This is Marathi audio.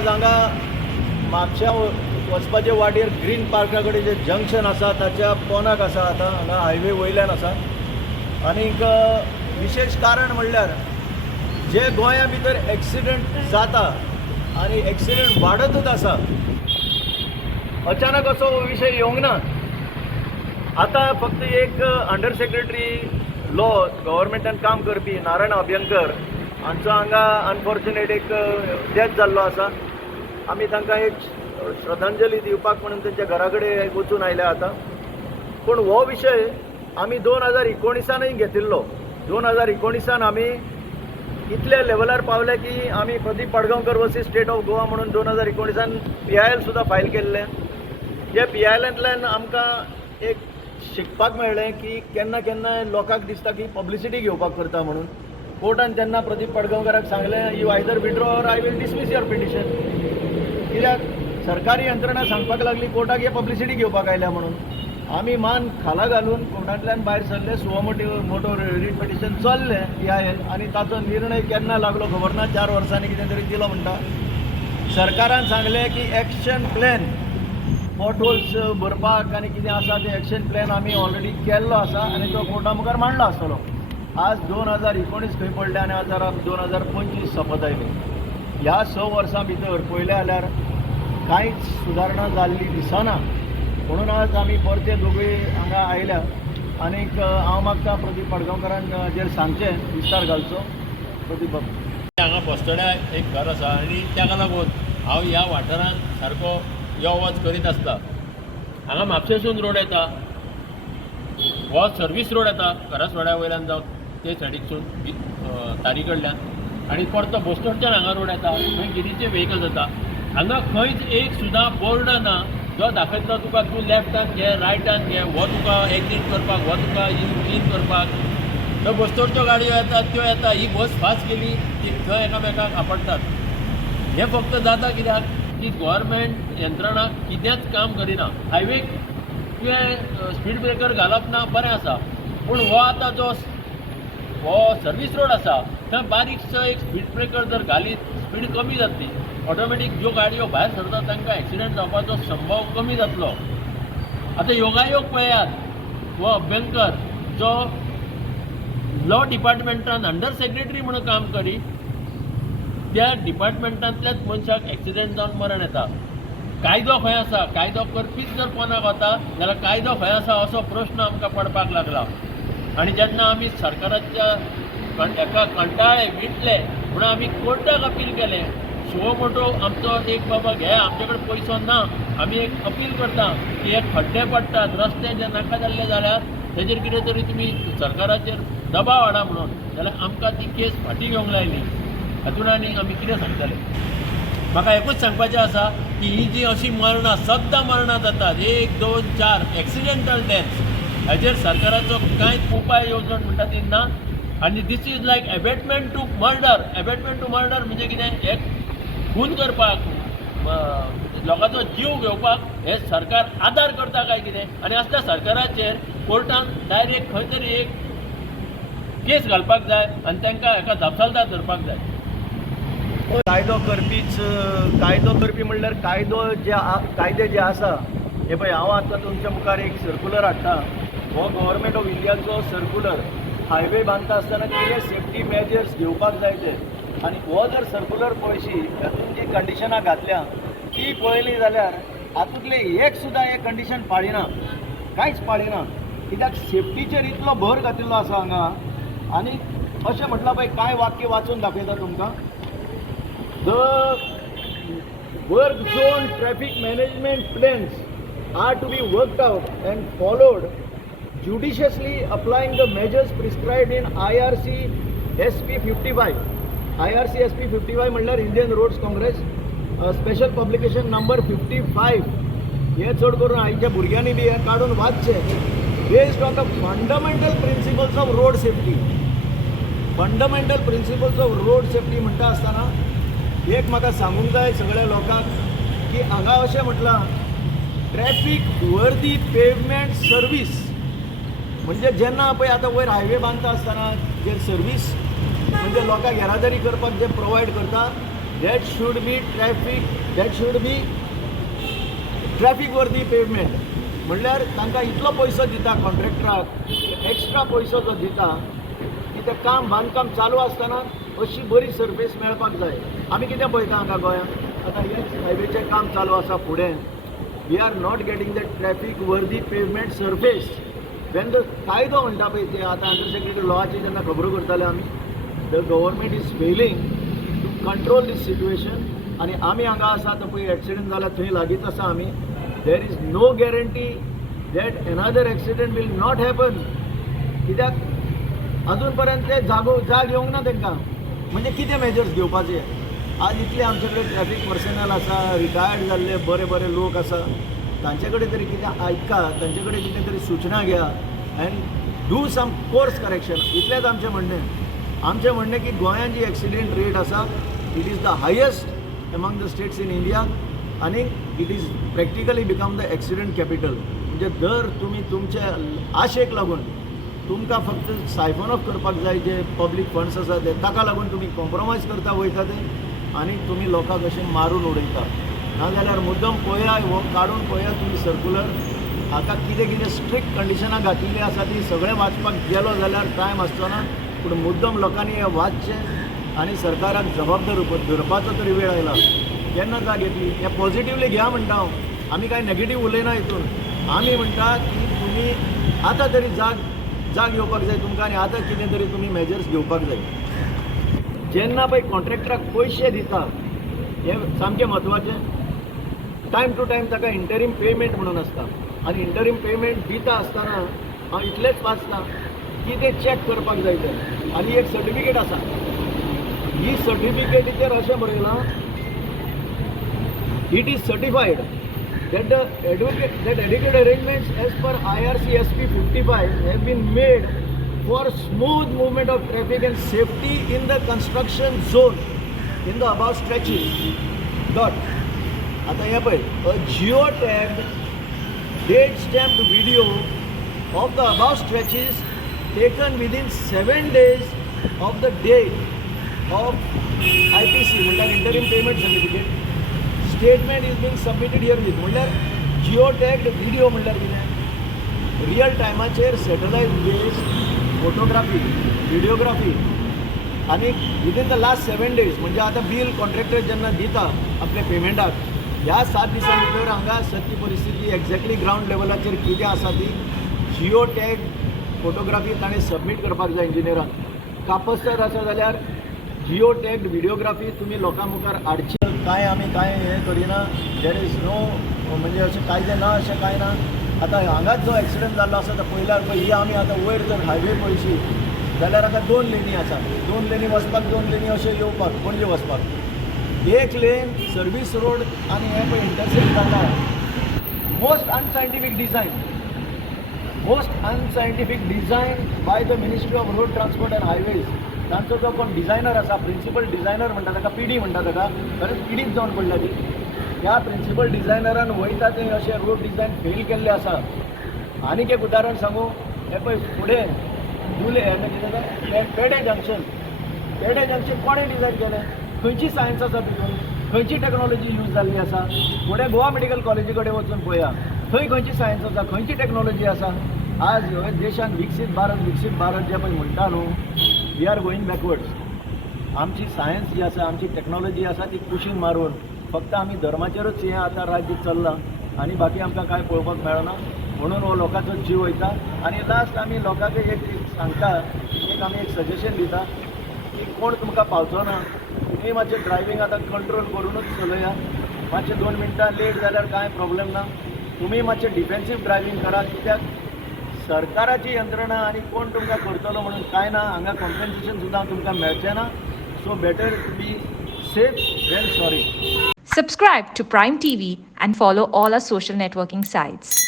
आज हांगा म्हापशा वचपाचे वाटेर ग्रीन पार्का कडेन जे जंक्शन आसा ताच्या पोनाक आसा आतां हांगा हायवे वयल्यान आसा आनीक विशेष कारण म्हणल्यार जे गोंया भितर एक्सिडंट जाता आनी एक्सिडंट वाडतच आसा अचानक असो विशय येवंक ना। आतां फक्त एक अंडर सेक्रेटरी लॉ गव्हर्मेंटान काम करपी नारायण अभ्यंकर हांचो हांगा अनफॉर्च्युनेट एक डेथ जाल्लो आसा। आमी तांकां एक श्रद्धांजली दिवपाक म्हणून तेंच्या घरा कडेन वचून आयल्या आतां। पूण हो विशय आमी 2019 घेतिल्लो। 2019 आमी इतल्या लेवलार पावले की आमी Pradeep Padgaonkar versus state of Goa म्हणून 2019 PIL सुद्दां फायल केल्लें। जे PILंतल्यान आमकां एक शिकपाक मेळ्ळें की केन्ना केन्ना लोकांक दिसता की पब्लिसिटी घेवपाक करता म्हणून। कोर्टान तेन्ना प्रदीप पाडगांवकराक सांगलें you either withdraw or I will dismiss your petition. कित्याक सरकारी यंत्रणा सांगपाक लागली कोर्टाक हे पब्लिसिटी घेवपाक आयल्या म्हणून। आमी मान खाला घालून कोर्टांतल्यान भायर सरले, मोटो रीट पिटिशन चल्लें PIL आनी ताचो निर्णय केन्ना लागलो खबर ना। 4 वर्सांनी कितें तरी दिलो म्हणटा। सरकारान सांगलें की एक्शन प्लॅन पॉटहोल्स भरपाक आनी कितें आसा तें एक्शन प्लॅन आमी ऑलरेडी केल्लो आसा आनी तो कोर्टा मुखार मांडलो आसतलो। आज 2019 खंय पडले आनी आज 2025 सोंपत आयली। ह्या 6 वर्सां भितर पळयलें जाल्यार कांयच सुदारणा जाल्ली दिसना। म्हणून आज आमी परते दोगूय हांगा आयल्या आनीक हांव मागता प्रदीप पाडगांवकरान हाजेर सांगचें, विस्तार घालचो। प्रदीप बाबा, हांगा पोस्टोड्या एक घर आसा आनी ताका लागून हांव ह्या वाठारांत सारको यो वच करीत आसता। हांगा म्हापशेसून रोड येता, हो सर्वीस रोड येता घरासवाड्या वयल्यान जावन ते सायडीकसून तारी कडल्यान आनी परतो बोस्टोडच्यान हांगा रोड येता, खंय गिरीचे व्हेकल्स येता। हांगा खंयच एक सुद्दां बोर्ड ना जो दाखयता तुका तूं लेफ्टान घे रायटान घे, हो तुका एक्सीट करपाक, हो तुका इन करपाक। त्यो बसतोडच्यो गाडयो येतात त्यो येता, ही बस फास्ट गेली ती थंय एकामेकाक आपडटात। हें फक्त जाता कित्याक की गव्हर्मेंट यंत्रणा कितेंच काम करिना। हायवेक तुवें स्पीड ब्रेकर घालप ना बरें आसा, पूण हो आतां जो हो सर्वीस रोड आसा थंय बारीकसो एक स्पीड ब्रेकर जर घालीत स्पीड कमी जातली, ऑटोमॅटीक ज्यो गाडयो भायर सरतात तांकां एक्सिडेंट जावपाचो संभव कमी जातलो। आतां योगायोग पळयात, हो अभ्यंकर जो लॉ डिपार्टमेंटान अंडर सेक्रेटरी म्हणून काम करी, त्या डिपार्टमेंटांतल्याच मनशाक एक्सिडेंट जावन मरण येता। कायदो खंय आसा? कायदो करपीच जर पोनाक वता जाल्यार कायदो खंय आसा असो प्रश्न आमकां पडपाक लागला। आनी जेन्ना आमी सरकाराच्या एका कंटाळे विटले म्हणून आमी कोर्टाक अपील केलें। सो मोठो आमचो एक बाबा घे, आमचे कडेन पयसो ना, आमी एक अपील करता की एक खड्डे पडटात, रस्ते जे नाका जाल्ले जाल्यार तेजेर कितें तरी तुमी सरकाराचेर दबाव हाडा म्हणून, जाल्यार आमकां ती केस फाटीं घेवंक लायली। हातून आनी आमी कितें सांगतले? म्हाका एकूच सांगपाचें आसा की ही जी अशी मरणां सद्दां मरणां जातात 1, 2, 4 एक्सिडेंटल डेथ्स, हाजेर सरकाराचो कांयच उपाय येवजण म्हणटा ती ना। आनी this is like abetment to murder. Abetment to murder म्हणजे कितें? एक खून करपाक, लोकांचो जीव घेवपाक हे सरकार आदार करता काय कितें? आनी असल्या सरकाराचेर कोर्टान डायरेक्ट खंय तरी एक केस घालपाक जाय आनी तांकां एका जापसालदार धरपाक जाय। कायदो करपी म्हणल्यार कायदे जे आसा हे पळय, हांव आतां तुमच्या मुखार एक सर्क्युलर हाडटा। हो गव्हर्मेंट ऑफ इंडियाचो सर्क्युलर। हायवे बांदता आसतना कितें सेफ्टी मेजर्स घेवपाक जाय ते, आनी हो जर सर्क्युलर पळयशी हातूंत जी कंडिशनां घातल्या ती पळयली जाल्यार हातूंतले एक सुद्दां हे कंडिशन पाळिना, कांयच पाळिना। कित्याक सेफ्टीचेर इतलो भर घातिल्लो आसा हांगा। आनी अशें म्हटलां पळय, कांय वाक्य वाचून दाखयता तुमकां। The work zone traffic management plans are to be worked out and followed judiciously, applying the measures prescribed in IRC SP 55. IRC SP 55 म्हणल्यार Indian roads congress special publication number 55। हे चड करून आयच्या भुरग्यांनी बी हे काडून वाचचे। Based on the fundamental principles of road safety. Fundamental principles of road safety म्हणटा आसतना एक म्हाका सांगूंक जाय सगळ्या लोकांक की हांगा अशें म्हटलां ट्रॅफिक वर्दी पेवमेंट सर्वीस। म्हणजे जेन्ना पळय आतां वयर हायवे बांदता आसतना जे सर्वीस म्हणजे लोकांक येरादारी करपाक जे प्रोवायड करता that should be traffic worthy pavement. म्हणल्यार तांकां इतलो पयसो दिता कॉन्ट्रॅक्टराक, एक्स्ट्रा पयसो जो दिता की तें बांदकाम चालू आसतना अशी बरी सरफेस मेळपाक जाय. आमी कितें पळयता हांगा गोंयांत आतां हे हायवेचें काम चालू आसा फुडें. We are not getting the traffic worthy pavement surface. When the कायदो म्हणटा पळय ते आतां अंडर सेक्रेटरी लॉची जेन्ना खबरो करताले आमी, the government is failing to control this situation. आनी आमी हांगा आसा आतां पळय एक्सिडेंट जाला थंय लागींच आसा आमी. There is no guarantee that another accident will not happen. कित्याक अजून पर्यंत ते जाग येवंक ना तांकां. म्हणजे कितें मेजर्स घेवपाचे. आज इतले आमचे कडेन ट्रॅफिक पर्सनल आसा, रिटायर्ड जाल्ले बरे बरे लोक आसा, तांचे कडेन तरी कितें आयका, तांचे कडेन कितें तरी सूचना घेया and do some course correction. इतलेंच आमचें म्हणणें. आमचें म्हणणें की गोंयांत जी एक्सिडेंट रेट आसा it is the highest among the states in India आनी it is practically become the accident capital. म्हणजे दर तुमी तुमचे आशेक लागून तुमकां फक्त सायफन ऑफ करपाक जाय जे पब्लीक फंड्स आसा ते, ताका लागून तुमी कॉम्प्रोमायज करता वयता ते आनी तुमी लोकांक अशें मारून उडयता. नाजाल्यार मुद्दम पळया, हो काडून पळया तुमी सर्कुलर. हाका कितें कितें स्ट्रिक्ट कंडिशनां घातिल्लीं आसा ती सगळें वाचपाक गेलो जाल्यार टायम आसचो ना. पूण मुद्दम लोकांनी हें वाचचें आनी सरकाराक जबाबदार धरपाचो तरी वेळ आयला. केन्ना जाग येतली हें पॉझिटिव्हली घ्या म्हणटा हांव. आमी कांय नॅगेटीव उलयना हितून. आमी म्हणटा की तुमी आतां तरी जाग येवपाक जाय तुमकां आनी आतां कितें तरी तुमी मेजर्स घेवपाक जाय. जेन्ना पळय कॉन्ट्रॅक्टराक पयशे दिता हें सामकें म्हत्वाचें. टायम टू टायम ताका इंटरीम पेमेंट म्हणून आसता आनी इंटरीम पेमेंट दिता आसतना हांव इतलेंच वाचता की तें चॅक करपाक जाय तें. आनी एक सर्टिफिकेट आसा, ही सर्टिफिकेटीचेर अशें बरयलां, it is certified that the adequate arrangements as per IRC SP 55 have been made for smooth movement of traffic and safety in the construction zone in the above stretches. Dot. आता हे पळय, a geotagged date stamped video of the above stretches taken within 7 days of the date of IPC म्हणल्यार interim payment certificate. Statement is being submitted here with. म्हणल्यार जिओ टॅग्ड व्हिडिओ म्हणल्यार कितें, रियल टायमाचेर सॅटलायट बेस्ड फोटोग्राफी, व्हिडिओग्राफी आनी विदीन द लास्ट 7 days. म्हणजे आतां बील कॉन्ट्रॅक्टर जेन्ना दिता आपल्या पेमेंटाक, ह्या 7 दिसां भितर हांगा सत्य परिस्थिती एक्झॅक्टली ग्रावंड लेवलाचेर कितें आसा ती जिओ टॅग फोटोग्राफी ताणें सबमीट करपाक जाय इंजिनियरांक. कापस्तर आसा जाल्यार जिओ टॅग्ड व्हिडिओग्राफी तुमी लोकां मुखार हाडची. काय आमी काय हें करिना. देर इज नो म्हणजे अशें कायदें ना अशें कांय ना. आतां हांगाच जो एक्सिडेंट जाल्लो आसा तो पयल्यार पळय, ही आमी आतां वयर जर हायवे पळयशी जाल्यार आतां 2 लेनी आसा. 2 लेनी वचपाक, 2 लेनी अशें येवपाक, पणजे वचपाक. एक लेन सर्वीस रोड आनी हें पळय इंटरसेक्ट जाता. Most unscientific design by the ministry of road transport and highways. तांचो जो कोण डिझायनर आसा, प्रिन्सिपल डिझायनर म्हणटा ताका, PD म्हणटा ताका, कारण PDच जावन पडला ती. ह्या प्रिन्सिपल डिझायनरान वयता ते अशें रोड डिझायन फेल केल्ले आसा. आनीक एक उदाहरण सांगू, हें पळय फुडें जुले पेडे जंक्शन कोणें डिझायन केलें? खंयची सायन्स आसा भितून, खंयची टॅक्नॉलॉजी यूज जाल्ली आसा? फुडें गोवा मेडिकल कॉलेजी कडेन वचून पळया, थंय खंयची सायन्स आसा, खंयची टॅक्नॉलॉजी आसा? आज ह्या देशान विकसीत भारत जे पळय म्हणटा न्हू, वी आर गोईंग बॅकवर्ड्स. आमची सायन्स जी आसा, आमची टॅक्नॉलॉजी आसा ती कुशीन मारून फक्त आमी धर्माचेरूच हें आतां राज्य चल्लां आनी बाकी आमकां कांय पळोवपाक मेळना. म्हणून हो लोकांचो जीव वयता. आनी लास्ट आमी लोकांक एक सांगता, आमी एक सजेशन दिता की कोण तुमकां पावचो ना, तुमी मातशें ड्रायवींग आतां कंट्रोल करूनच चलया. मातशें 2 मिनटां लेट जाल्यार कांय प्रॉब्लेम ना. तुमी मातशें डिफेन्सीव ड्रायवींग करा. कित्याक सरकाराची यंत्रणा आनी कोण तुमकां करतलो म्हणून कांय ना. हांगा कॉम्पेन्सेशन सुद्दां तुमकां मेळचें ना. So better to be safe than sorry. Subscribe to Prime TV and follow all our social networking sites.